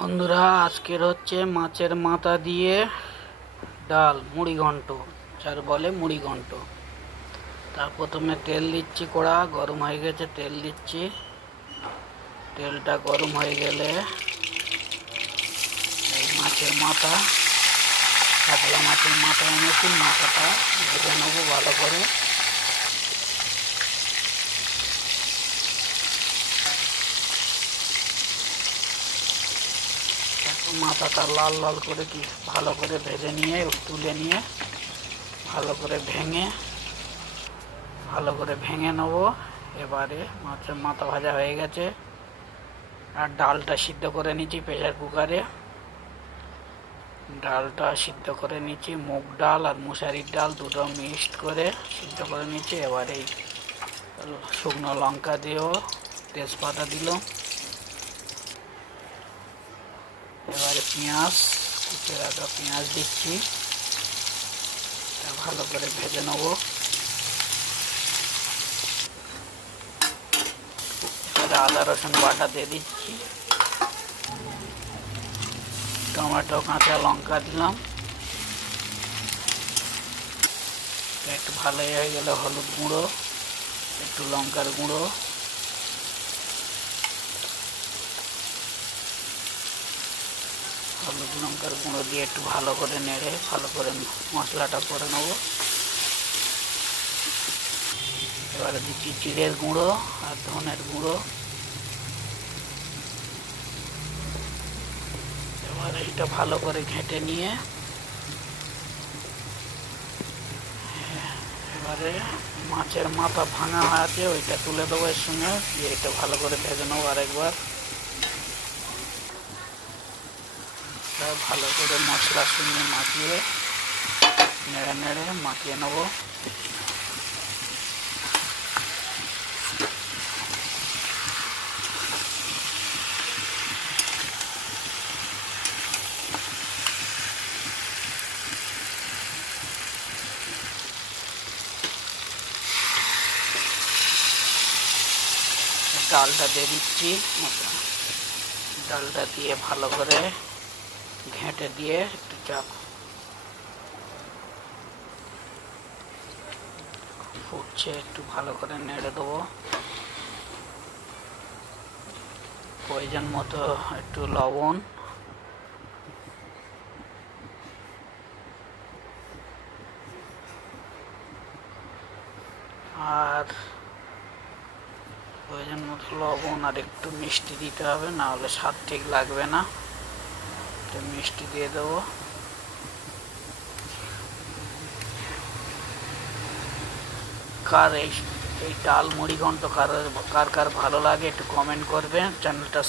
বন্ধুরা, আজকের হচ্ছে মাছের মাথা দিয়ে ডাল, মুড়ি ঘন্ট, যার বলে মুড়ি ঘন্ট। তার প্রথমে তেল দিচ্ছি, কড়া গরম হয়ে গেছে, তেল দিচ্ছি। তেলটা গরম হয়ে গেলে এই মাছের মাথা, কাতলা মাছের মাথা এনেছি, মাথাটা ভেজে নেবো ভালো করে। মাথাটা লাল লাল করে কি ভালো করে ভেজে নিয়ে তুলে নিয়ে ভালো করে ভেঙে নেব। এবারে মাছের মাথা ভাজা হয়ে গেছে, আর ডালটা সিদ্ধ করে নিচ্ছি প্রেসার কুকারে। ডালটা সিদ্ধ করে নিচ্ছি, মুগ ডাল আর মুসারির ডাল দুটো মিক্সড করে সিদ্ধ করে নিচ্ছি। এবারে শুকনো লঙ্কা দিয়েও তেজপাতা দিল। এবারে পেঁয়াজ, কুচে রাখা পেঁয়াজ দিচ্ছি, ভালো করে ভেজে নেব। এবারে আদা রসুন বাটা দিয়ে দিচ্ছি, টমেটো কাঁচা লঙ্কা দিলাম। একটু ভালো হয়ে গেলে হলুদ গুঁড়ো, একটু লঙ্কার গুঁড়ো, হলুদ লঙ্কার গুঁড়ো দিয়ে একটু ভালো করে নেড়ে ভালো করে মশলাটা করে নেব। এবারে দিচ্ছি জিরের গুঁড়ো আর ধনের গুঁড়ো। এবার এটা ভালো করে ঘেঁটে নিয়ে এবারে মাছের মাথা ভাঙা আছে ওইটা তুলে দেবো এর সঙ্গে, দিয়ে এটা ভালো করে ভেজে নেবো আরেকবার। ভালো করে মশলার সঙ্গে মাখিয়ে নেড়ে নেড়ে মাখিয়ে নেব। ডালটা দিয়ে দিচ্ছি, ডালটা দিয়ে ভালো করে ঘেঁটে দিয়ে একটু চাপ ফুটছে, একটু ভালো করে নেড়ে দেবো। প্রয়োজন মতো একটু লবণ, আর প্রয়োজন মতো লবণ আর একটু মিষ্টি দিতে হবে, না হলে স্বাদ ঠিক লাগবে না। মিষ্টি দিয়ে দেবো। কার এই ডাল মুড়ি ঘন্ট কার কার ভালো লাগে একটু কমেন্ট করবেন। চ্যানেলটা